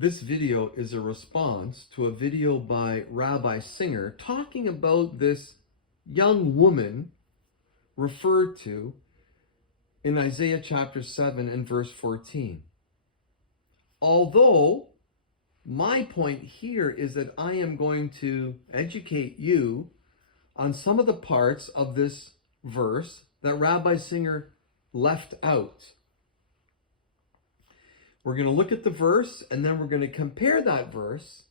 This video is a response to a video by Rabbi Singer talking about this young woman referred to in Isaiah chapter 7 and verse 14. Although my point here is that I am going to educate you on some of the parts of this verse that Rabbi Singer left out. We're going to look at the verse, and then we're going to compare that verse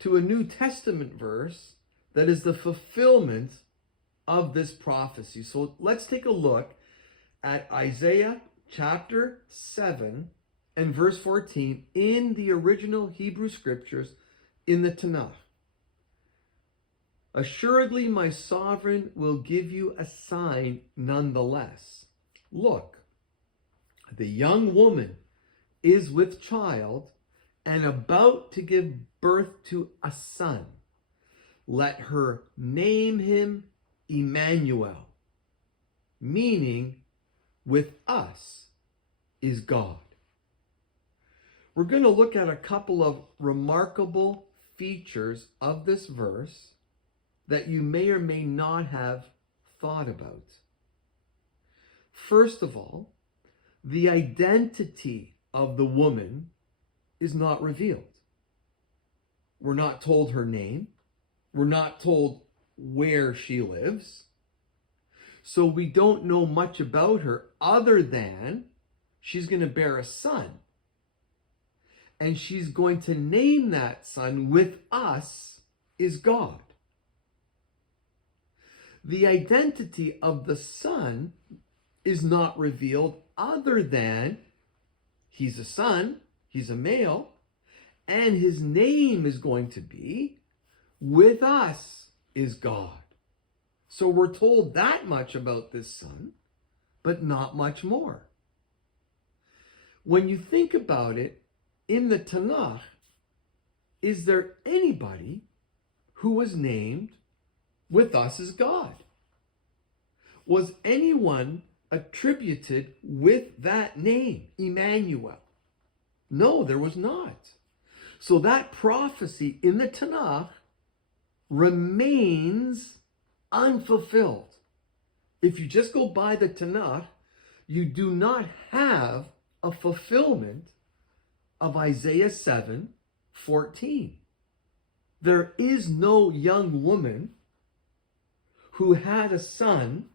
to a New Testament verse that is the fulfillment of this prophecy. So let's take a look at Isaiah chapter 7 and verse 14 in the original Hebrew scriptures in the Tanakh. Assuredly, my sovereign will give you a sign nonetheless. Look, the young woman is with child and about to give birth to a son. Let her name him Emmanuel, meaning with us is God. We're going to look at a couple of remarkable features of this verse that you may or may not have thought about. First of all, the identity of the woman is not revealed. We're not told her name. We're not told where she lives. So we don't know much about her other than she's going to bear a son. And she's going to name that son with us is God. The identity of the son is not revealed other than he's a son, he's a male, and his name is going to be with us is God. So we're told that much about this son, but not much more. When you think about it, in the Tanakh, is there anybody who was named with us as God? Was anyone attributed with that name, Emmanuel? No, there was not. So that prophecy in the Tanakh remains unfulfilled. If you just go by the Tanakh, you do not have a fulfillment of Isaiah 7:14. There is no young woman who had a son,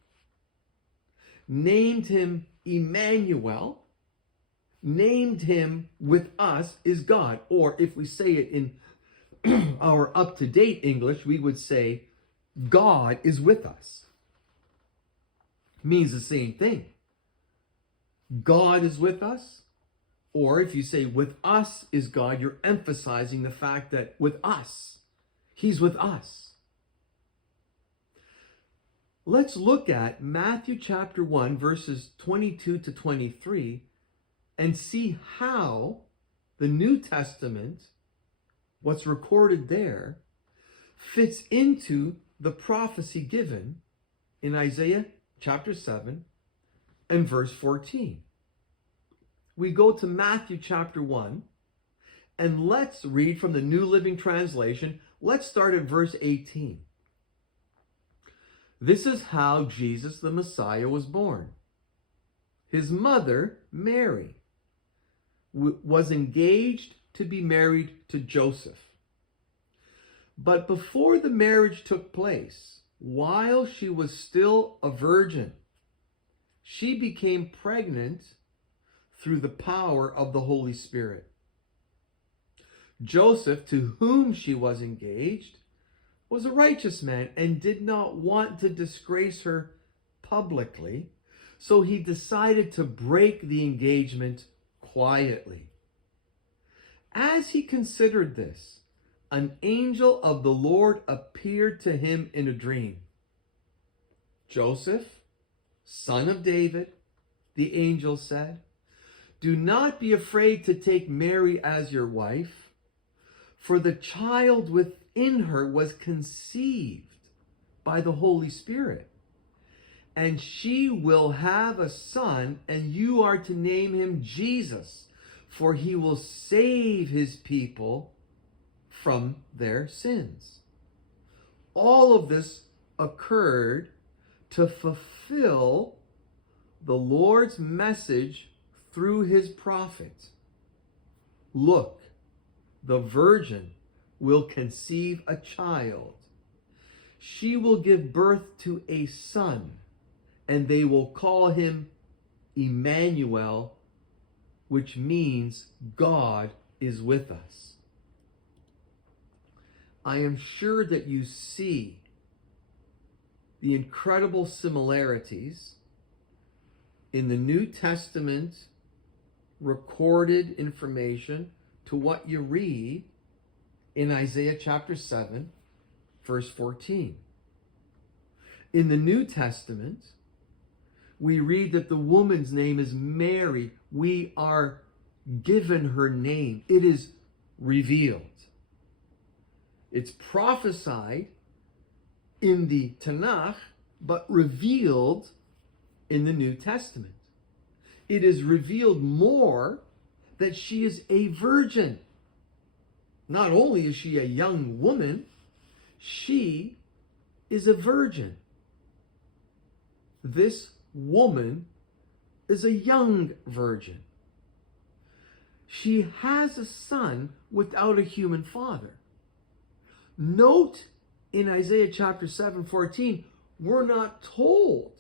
named him Emmanuel, named him with us is God. Or if we say it in our up-to-date English, we would say God is with us. Means the same thing. God is with us. Or if you say with us is God, you're emphasizing the fact that with us, he's with us. Let's look at Matthew chapter 1, verses 22 to 23, and see how the New Testament, what's recorded there, fits into the prophecy given in Isaiah chapter 7 and verse 14. We go to Matthew chapter 1, and let's read from the New Living Translation. Let's start at verse 18. This is how Jesus the Messiah was born. His mother, Mary, was engaged to be married to Joseph. But before the marriage took place, while she was still a virgin, she became pregnant through the power of the Holy Spirit. Joseph, to whom she was engaged, was a righteous man and did not want to disgrace her publicly, so he decided to break the engagement quietly. As he considered this, an angel of the Lord appeared to him in a dream. Joseph, son of David, the angel said, do not be afraid to take Mary as your wife, for the child within her was conceived by the Holy Spirit. And she will have a son, and you are to name him Jesus, for he will save his people from their sins. All of this occurred to fulfill the Lord's message through his prophet. Look, the virgin will conceive a child. She will give birth to a son, and they will call him Emmanuel, which means God is with us. I am sure that you see the incredible similarities in the New Testament recorded information to what you read in Isaiah chapter 7, verse 14. In the New Testament, we read that the woman's name is Mary. We are given her name. It is revealed. It's prophesied in the Tanakh, but revealed in the New Testament. It is revealed more that she is a virgin. Not only is she a young woman, she is a virgin. This woman is a young virgin. She has a son without a human father. Note in Isaiah chapter 7:14, we're not told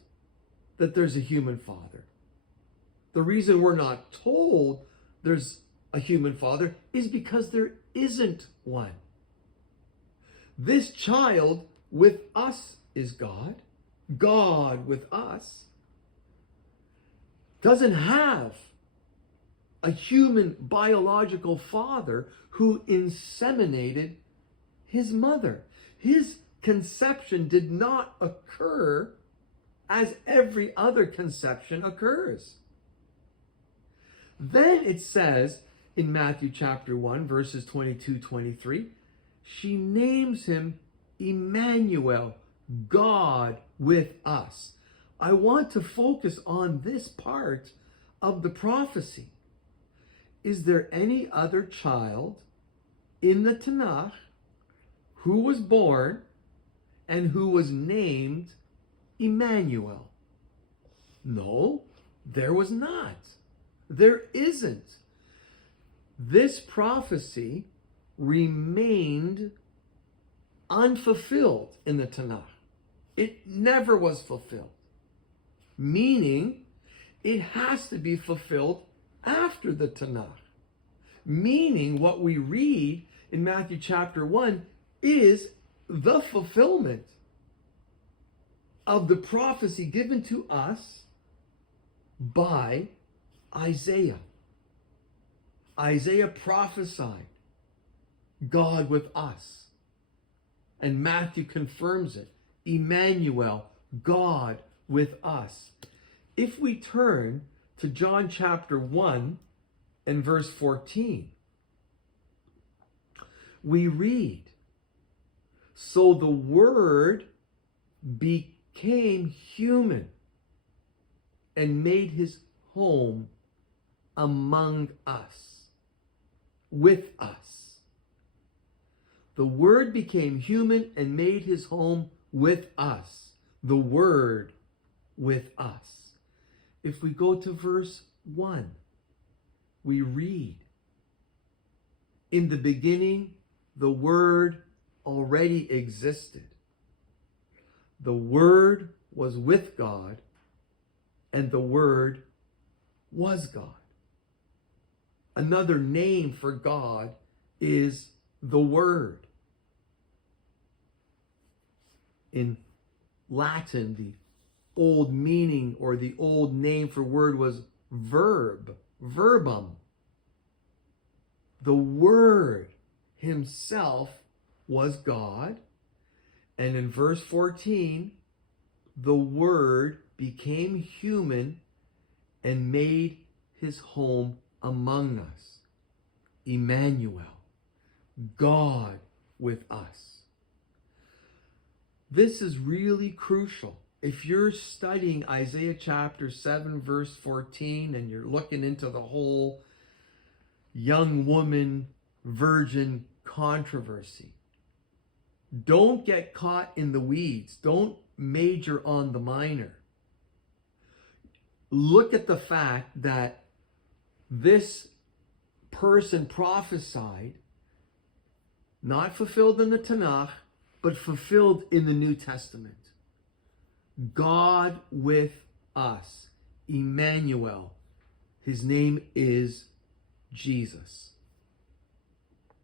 that there's a human father. The reason we're not told there's a human father is because there isn't one. This child with us is God. God with us doesn't have a human biological father who inseminated his mother. His conception did not occur as every other conception occurs. Then it says in Matthew chapter 1, verses 22-23, she names him Emmanuel, God with us. I want to focus on this part of the prophecy. Is there any other child in the Tanakh who was born and who was named Emmanuel? No, there was not. There isn't. This prophecy remained unfulfilled in the Tanakh. It never was fulfilled. Meaning, it has to be fulfilled after the Tanakh. Meaning, what we read in Matthew chapter 1 is the fulfillment of the prophecy given to us by Isaiah. Isaiah prophesied God with us. And Matthew confirms it. Emmanuel, God with us. If we turn to John chapter 1 and verse 14, we read, so the Word became human and made his home among us, with us. The Word became human and made his home with us. The Word with us. If we go to verse 1, we read, in the beginning, the Word already existed. The Word was with God, and the Word was God. Another name for God is the Word. In Latin, the old meaning or the old name for word was verb, verbum. The Word himself was God. And in verse 14, the Word became human and made his home among us. Emmanuel, God with us. This is really crucial. If you're studying Isaiah chapter 7, verse 14, and you're looking into the whole young woman virgin controversy. Don't get caught in the weeds. Don't major on the minor. Look at the fact that this person prophesied, not fulfilled in the Tanakh, but fulfilled in the New Testament. God with us, Emmanuel. His name is Jesus.